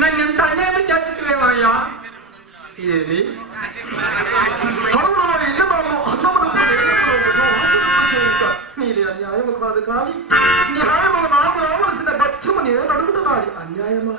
నన్ను ఎంత అన్యాయం చేసేవేమయ్యా? ఏమి నీది అన్యాయము కాదు కానీ న్యాయము నాకు రావలసిన బచ్చము నేను అడుగుతున్నాను. అన్యాయమా?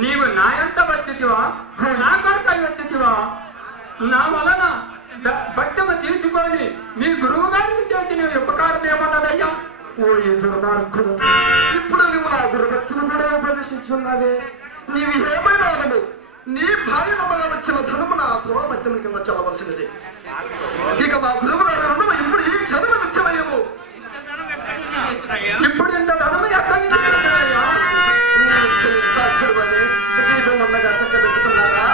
నీవు నా ఎంత వచ్చేటివా? నా కొరకై వచ్చేటివా? నా వలన భక్తము తీర్చుకొని మీ గురువు గారికి చేసిన ఉపకారం ఏమన్నదయ్యా? ఓ దుర్మార్గుడు, ఇప్పుడు నువ్వు నా గురుభక్తులు కూడా ఉపదేశించున్నావే. నీవు ఏమైనా నీ భార్య నమ్మగా వచ్చిన ధనము నా త్రోభక్తుల కింద చదవలసినది. ఇక మా గురువు గారి రుణము ఇప్పుడు ఈ జన్మ నిత్యమయ్యము. ఇప్పుడు ఇంత ధనము ఎక్కడి నుంచి పెడతాయ్యా? ఉండగా చక్క పెట్టుకున్నారా?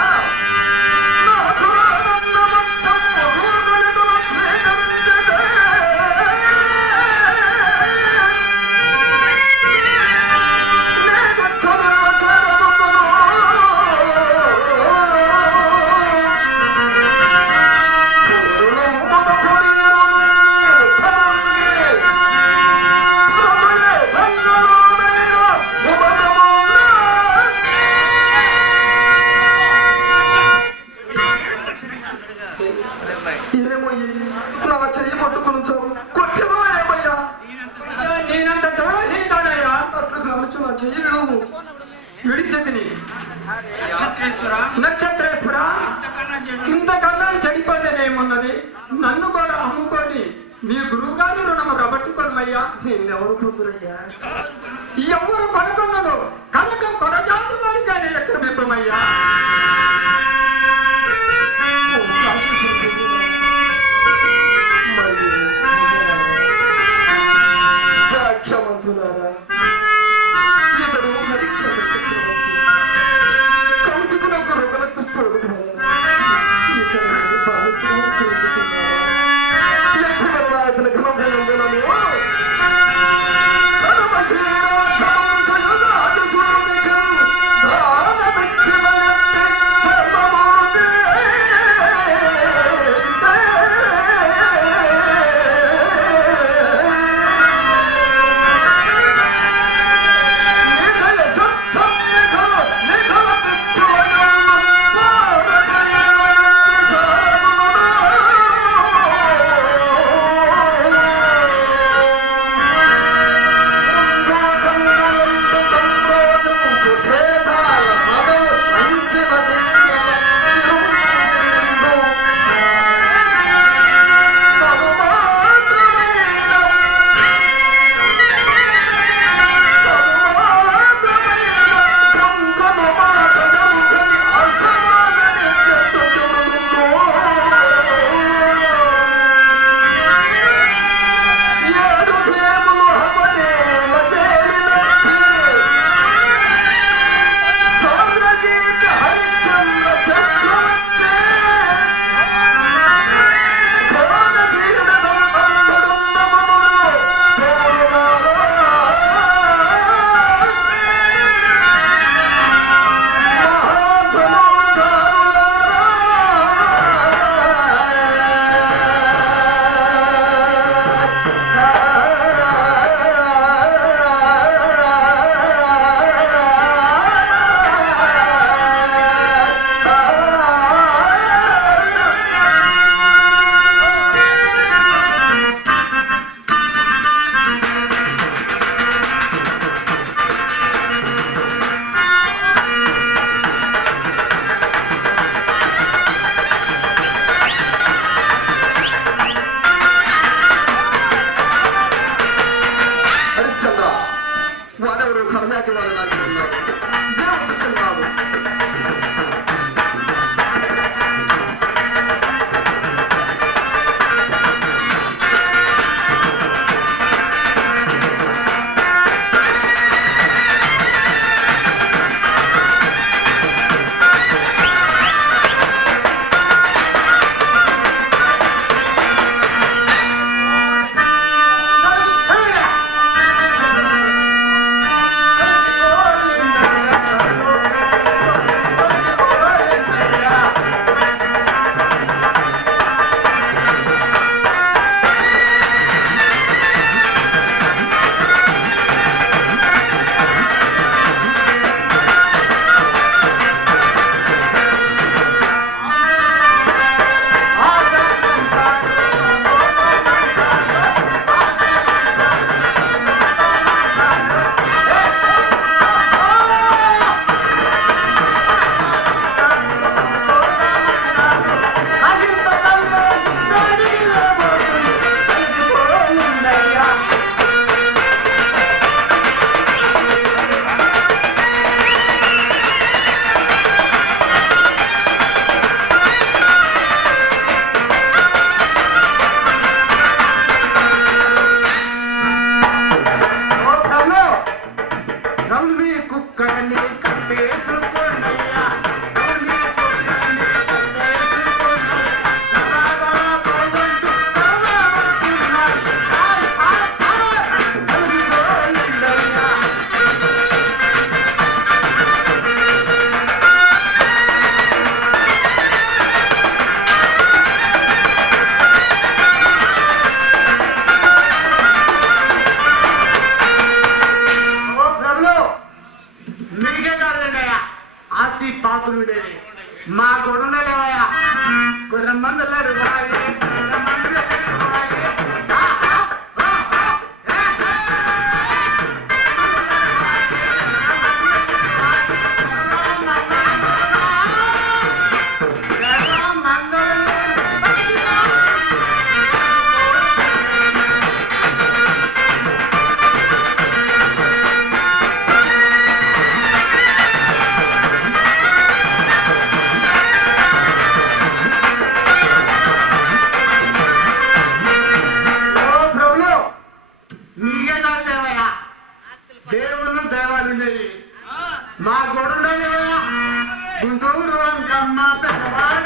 నక్షత్రేశ్వర, ఇంతకన్నా చెడిపోయేదేమున్నది? నన్ను కూడా అమ్ముకొని మీ గురువుగారి రుణము రబట్టుకోనమయ్యా. ఎవరు పొందురయ్యా? ఎవరు కొనుక్కున్నాడు కనుక కొడజాతి పడిగానే ఎక్కడ మెప్పమయ్యా. వ్యాఖ్యామంతులారా, ఇతడు హరిశ్చంద్ర చక్రవర్తి కౌశికులకు రుగలెత్తిస్తుడు వలన ఇతరుని బానిసగా పెంచుచున్నాడు. ఎప్పుడు వలన అతని ఘనమునందునము ధనమహీరాధమంతయుగాది సూర్యునికం దానమిచ్చిమనెత్తి ఎవరు కరజాతి వాళ్ళు నాకు ఉన్నారు. ఇదే వచ్చేస్తున్నావు. మా కొడుండలేవయ్యా కొద్ది మందులు దేవుళ్ళు దైవాలు ఉండేవి మా గొడుండలేవయ్యా గుంటూరు అంకమ్మ పెద్దవాడ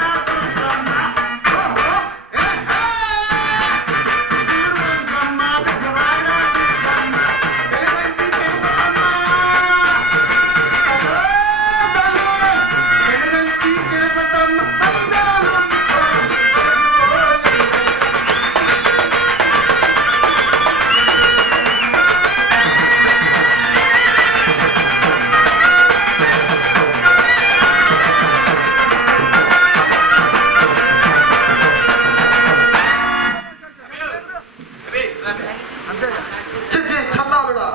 చండాలుడా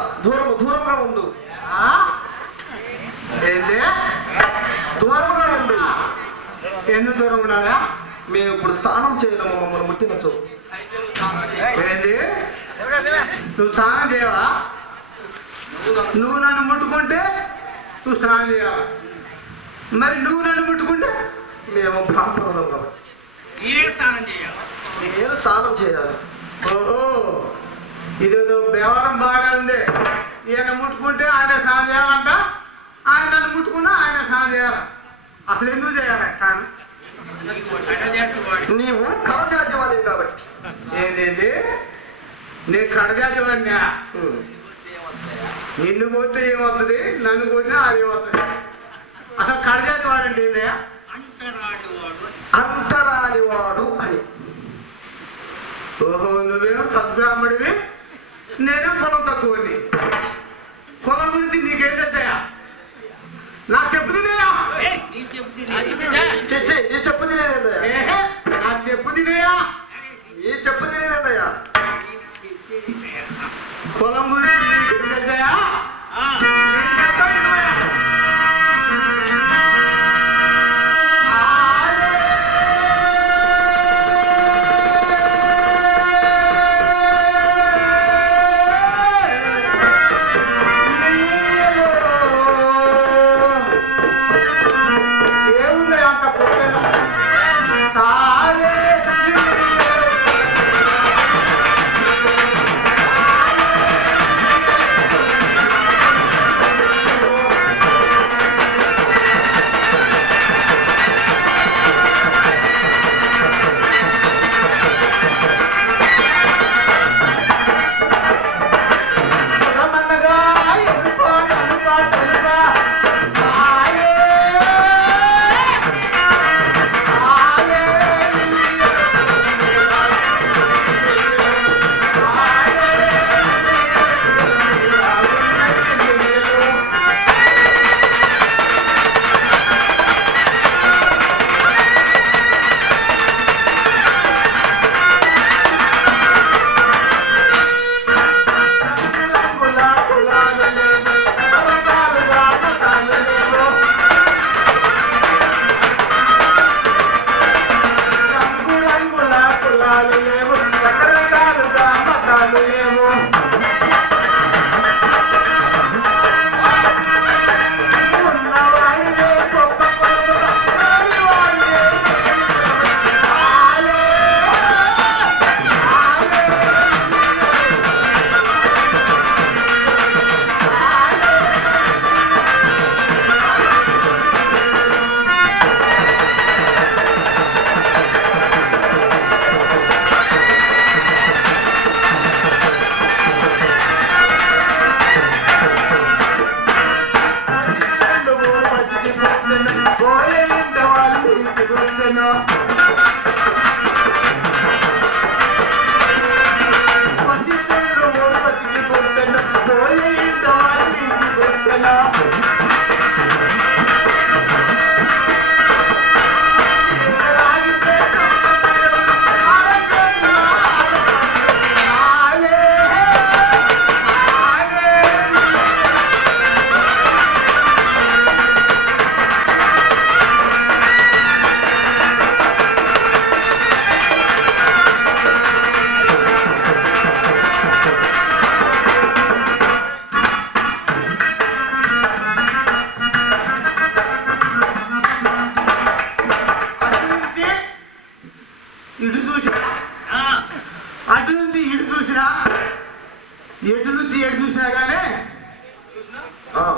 దూరంగా ఉండు. ఏంది దూరంగా ఉండు? ఎందుకు దూరం ఉన్నారా? మేము ఇప్పుడు స్నానం చేయలేము, మమ్మల్ని ముట్టినచ్చు. ఏంది నువ్వు స్నానం చేయవా? నువ్వు నన్ను ముట్టుకుంటే నువ్వు స్నానం చేయాలి, మరి నువ్వు నన్ను ముట్టుకుంటే మేము బ్రాహ్మణులం కాబట్టి నేను స్నానం చేయాలి. ఓహో ఇదేదో వ్యవహారం బాగానే ఉంది. ఈయన ముట్టుకుంటే ఆయన స్నానం చేయాలంట, ఆయన నన్ను ముట్టుకున్నా ఆయన స్నానం చేయాలి. అసలు ఎందుకు చేయాలి స్నానం? నీవు కరజాతి వాడివి కాబట్టి. ఏంది నేను కడజాతి వాడినా? నిన్ను పోతే ఏమవుతుంది, నన్ను పోసినా అదేమవుతుంది. అసలు కడజాతి వాడంటే ఏందయ్యా? అంతరాలివాడు అని. ఓహో నువ్వేమో సద్బ్రాహ్మడివి, నేనే కులం తక్కువని. కులం గురించి నీకేం తెచ్చాయా? నాకు చెప్పుదినయా? ఈ చెప్పు తినేదేందయ్యా? ఏహే నాకు చెప్పుదినయా? ఈ చెప్పు తినేదేందయ్యా? కులం గురించి నీకేం తెచ్చాయా? నేను చెప్తాను. నిన్ను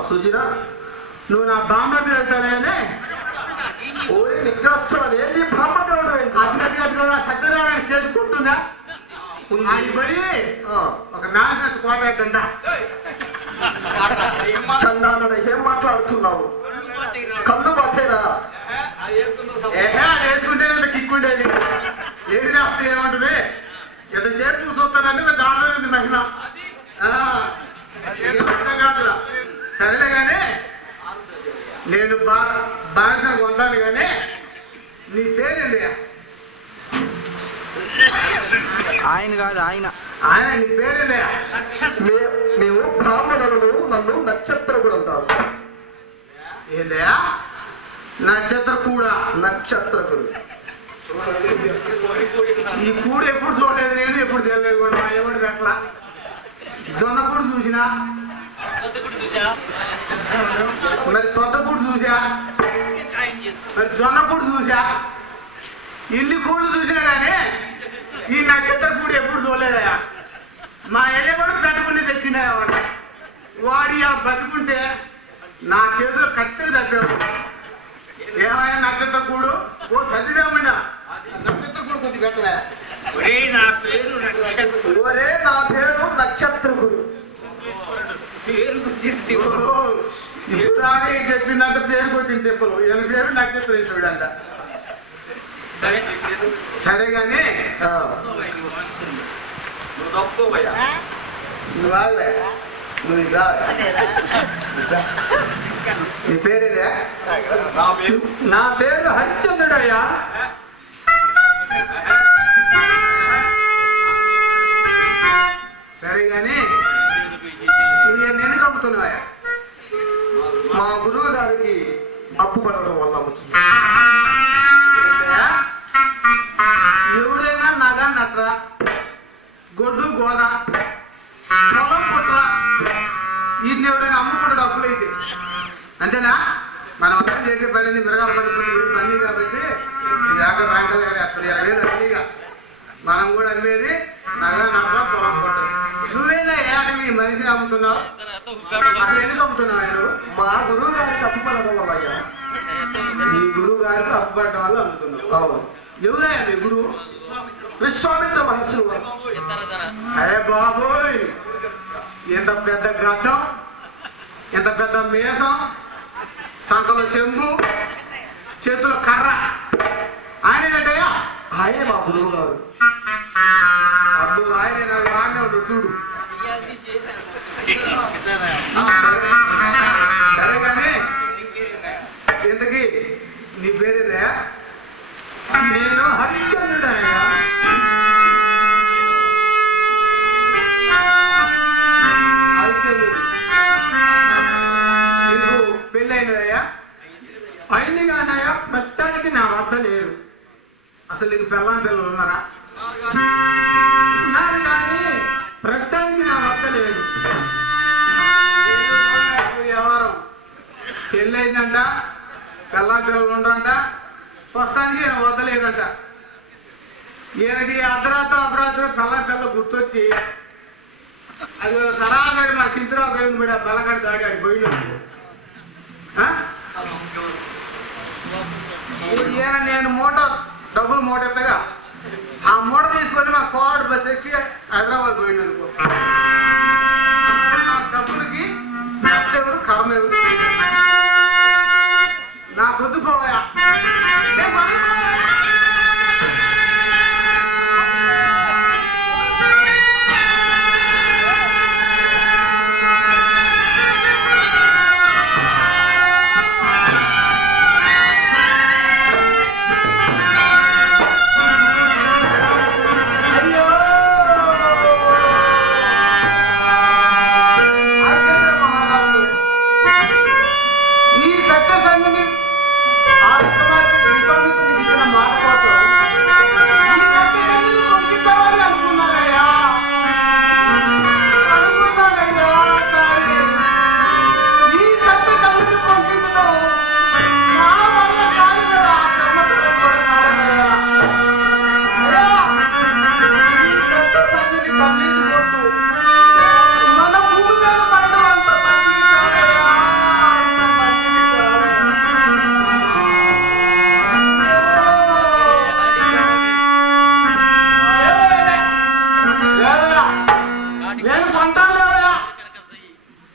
చూసినా నువ్వు నా బామ్మర్ది వెళ్తానే అని ఓరి నిగ్రస్తులనే నీ బామ్మ తినడం ఏంటి? అతిగా సత్యనారాయణ చేతి కొట్టుందా అది పోయి ఒక మ్యాచ్నెస్ కోట అవుతుందా చండాలుడ ఏం మాట్లాడుతున్నావు? కళ్ళు బతేరా? ఏహే అది వేసుకుంటేనే ఇంత కిక్ ఉండేది. ఏది రాస్తే ఏమంటుంది? ఎంతసేపు చూస్తానంటే దాంట్లో ఉంది మహిమ. ఏం అర్థం కావట్లా. సరేలే కానీ నేను బానిసను కొంటాను కానీ నీ పేరేంది? ఆయన కాదు ఆయన నీ పేరేంది? మేము బ్రాహ్మణులను నన్ను నక్షత్రకుడు అంటారు. ఏందయా? నక్షత్ర కూడా నక్షత్రకుడు. ఈ కూడు ఎప్పుడు చూడలేదు నేను, ఎప్పుడు తెలియలేదు కూడా. మా ఎవడు పెట్టలా. జొన్న కూడు చూసినా, మరి సొంత కూడు చూసా, మరి జొన్న కూడు చూసా, ఇల్లు కూడు చూసినా కానీ ఈ నక్షత్ర కూడు ఎప్పుడు చూడలేదయా. మా ఎల్లి కూడా పెట్టుకుని తెచ్చిందా వాడు ఇలా బతుకుంటే నా చేతిలో ఖచ్చితంగా తప్పేవాడు. ఏమైనా నక్షత్ర కూడు ఓ సర్దివేమండా నక్షత్ర కూడు కొద్ది పెట్టలే. ఒరే నా పేరు నక్షత్రకుడు. ఇప్పుడు ఆడే చెప్పిందంట పేరుకి వచ్చింది తెప్పలు. ఈయన పేరు నక్షత్రేశ్వరుడు అంట. సరే కానీ నువ్వు ఆగలే, నువ్వు ఇట్లా నీ పేరేదే? నా పేరు హరిశ్చంద్రుడయ్యా. సరే కానీ నువ్వు ఎందుకు అమ్ముతున్నావా? మా గురువు గారికి అప్పు పడడం వల్ల అమ్ముతుంది. ఎవడైనా నగ నట్ర గొడ్డు గోద పొలం పుట్ర వీటిని ఎవడైనా అమ్ముకుంటాడు అప్పులైతే, అంతేనా? మనం అందరం చేసే పని మిరగాలు పడిపోతే వీటి పని కాబట్టి యాభై ర్యాంకులు 20,000 అన్నీగా మనం కూడా అమ్మేది నగ నట్ర పొలం పుట్ర. నువ్వేనా ఏకంగా ఈ మనిషిని అమ్ముతున్నావు? అసలు ఎందుకు అమ్ముతున్నావు? ఆయన మా గురువు గారికి అప్పు పడడం వల్ల అయ్యా. నీ గురువు గారికి అప్పుపడటం వల్ల అమ్ముతున్నావు. అవును. ఎవరయ్యా మీ గురువు? విశ్వామిత్ర మహర్షులు. అయ్యే బాబోయ్, ఎంత పెద్ద గడ్డం, ఎంత పెద్ద మీసం, సంకలో చెంబు, చేతిలో కర్ర. ఆయన ఏంటయ్యా? ఆయనే మా గురువు గారు. అప్పుడు ఆయన వాడినే ఉన్నాడు చూడు. సరే కానీ ఇంతకీ నీ పేరేందయ్యా? నేను హరిశ్చంద్రుడయ్యా. హరిశ్చంద్రుడు. నీకు పెళ్ళైనదయ్యా? అయింది కానయ్యా, ప్రస్తుతానికి నా వద్ద లేరు. అసలు నీకు పిల్లలు ఉన్నారా? ఉన్నారు కానీ ప్రస్తుతానికి నా వద్ద లేరు. వ్యవహారం పెళ్ళయిందంట, పిల్లలు ఉండరంట, ప్రస్తుతానికి ఈయన వద్దలేదంట. ఈయనకి అర్ధరాత్రి పిల్ల గుర్తొచ్చి అది సరాసరి మా చింతరావు పోయింది కూడా బలగడి దాడి ఆడి పోయినాడు. ఈయన నేను డబ్బులు మూట ఎత్తగా ఆ మూట తీసుకొని మా కోవిడ్ బస్ ఎక్కి హైదరాబాద్ పోయింది అనుకో. నా డబ్బులకి ఎవరు కర్మ ఎవరు? నా కొద్దు పోయా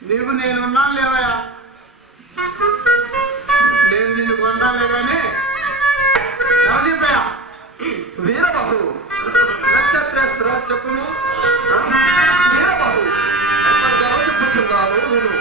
నీకు నేనున్నాను లేవయా, నేను నిన్ను కొంటానులే కానీ చెప్పయా. వీరబాబు నక్షత్రేశ్వర చెప్పును. వీరబాబు గర్వ చెప్పుచున్నాను నేను.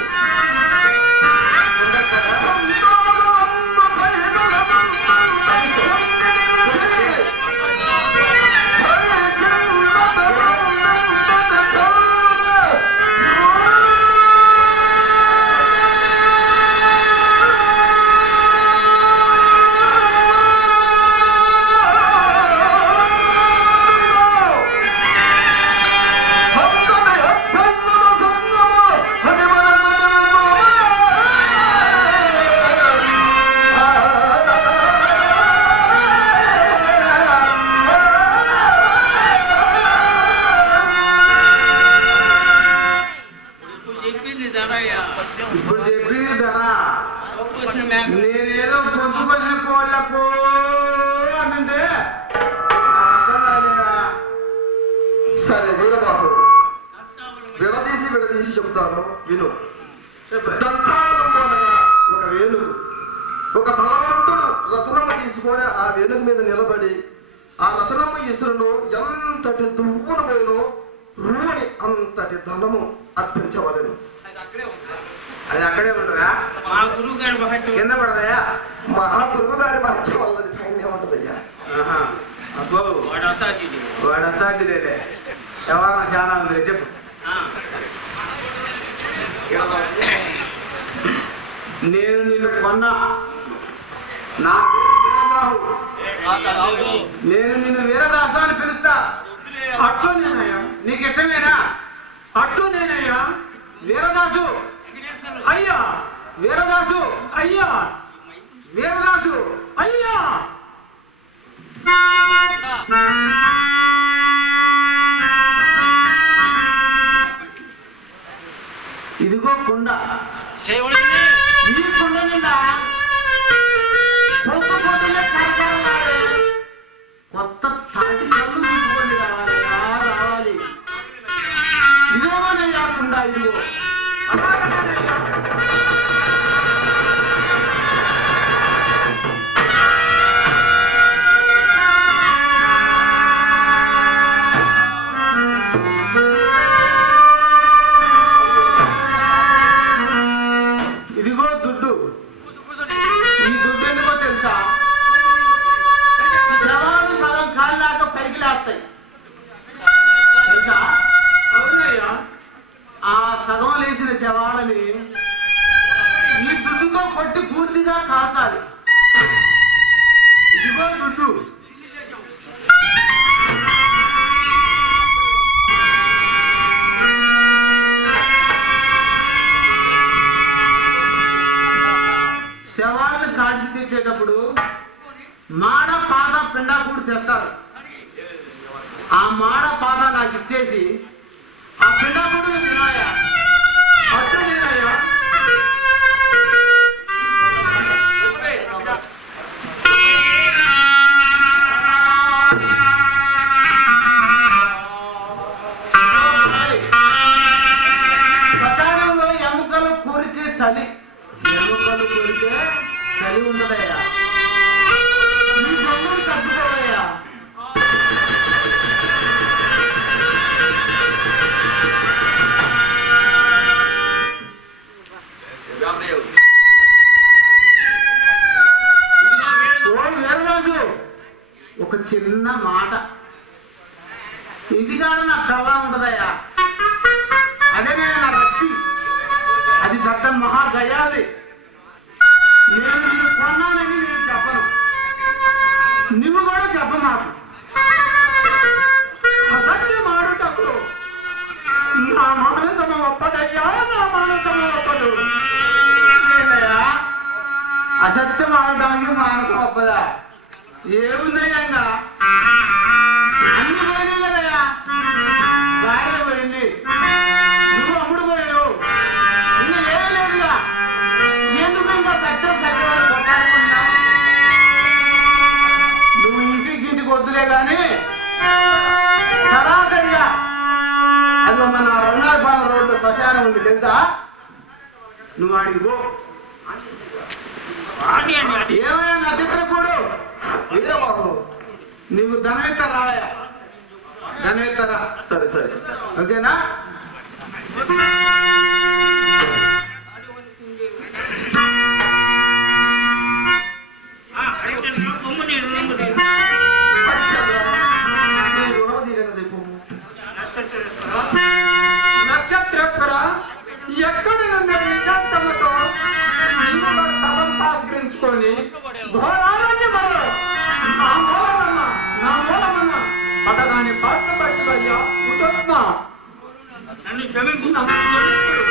ఇప్పుడు చెప్పింది ధర. నేనేదో గొంతుకొచ్చిన కోళ్ళకు అంటే అర్థం కాలేదా? సరే వీరబాబు, విడదీసి చెప్తాను విను. దంతావలంబు అనగా ఒక వేణుగు. ఒక బలవంతుడు రత్నమ్మ తీసుకొని ఆ వేణుగు మీద నిలబడి ఆ రత్నమ్మ ఇసురును ఎంతటి దువ్వున పోయినో రూని అంతటి ధనము అర్పించవలను. అది అక్కడే ఉంటుందా? మా గురువు గారి కింద పడదయా? మహాగురువు గారి భాగ్యం వల్లది పైన ఉంటదయ్యా. అబ్బో వాడు అసాధ్యుడు. వాడు అసాధ్యులేదే. ఎవరన్నా చాలా ఉంది చెప్పు. నేను నిన్ను కొన్నా, నా వీరబాహు, నేను నిన్ను వీరదాసు అని పిలుస్తా. అట్లు నేనయ్యా, నీకు ఇష్టమేనా? అట్లు నేనయ్యా. వీరదాసు, అయ్యా, వీరదాసు, అయ్యా, వీరదాసు, అయ్యా. ఇదిగో కుండ. చేయవలసింది. ఈ కుండ నిండా పొద్దునే కరకరలాడే కొత్త తాటి కళ్ళు తీసుకొని రావాలి. ఇదిగోనే కాకుండా ఇదిగో అలాగనేనయ్యా. ఇదిగో దుడ్డు. ఈ దుడ్డు ఎందుకో తెలుసా? శవాలు సగం కాళ్ళాక పైకి లేస్తాయి తెలుసా? అవునయ్యా. ఆ సగం లేచిన శవాలని ఈ దుడ్డుతో కొట్టి పూర్తిగా కాల్చాలి. ఇదిగో దుడ్డు. శవాలను కాటికి తెచ్చేటప్పుడు మాడ పాత పిండాకుడు తెస్తారు. ఆ మాడ పాత నాకు ఇచ్చేసి ఆ పిండాకుడు తినాయా. అట్లు నేనయ్యా. శ్మశానంలో ఎముకలు కోరికే చలి, ఎముకలు కోరికే చలి ఉండదయ్యా. ఈ బొమ్మలు తప్పుకోవయ్యా. ఓ వీరరాజు, ఒక చిన్న మాట. ఇంటికాడ నా పిల్ల ఉంటదయ్యా, అదే నా రక్తి. అది పెద్ద మహాగయాలి. నేను నిన్ను కొన్నానని నేను చెప్పను, నువ్వు కూడా చెప్ప మాకు. అసత్యం ఆడుటకు నా మానసము ఒప్పదయ్యా, నా మానసము ఒప్పదు. ఏంటయ్యా, అసత్యం ఆడటానికి మానసం ఒప్పదా? ఏముందయ్యంగా, అన్ని పోయినాయి కదయ్యా. భార్య పోయింది, నువ్వు అమ్ముడు పోయావు, ఇంకా ఏం లేదుగా. ఎందుకు ఇంకా సత్యం సత్యవారు కొట్టాడకుండా? నువ్వు ఇంటికి వద్దులే కానీ సరాసరిగా అది మన రంగారపాలెం రోడ్లో శ్మశానం ఉంది తెలుసా? నువ్వు ఆడికి పో. వాడి అండి అది. ఏమయ్యా నక్షత్రకూడు, వీరబాబు నీకు ధనం ఇస్తారా? ధనం ఇస్తారా? సరే సరే ఓకేనా? అడిగితే బొమ్మ నేను నమ్ముది. హరిశ్చంద్ర, నీ రుణము తీరనిది పొమ్ము. నక్షత్రేశ్వర, ఎక్కడ నుండి నిశాంతముతో నిన్ను తలంతా ఆశ్రయించుకొని ఘోరారణ్యమలో నా మూలమన్న పదగాని పాత్ర పట్టివయ్యా ఉటోత్మ నన్ను క్షమింపు. నన్ను క్షమించు.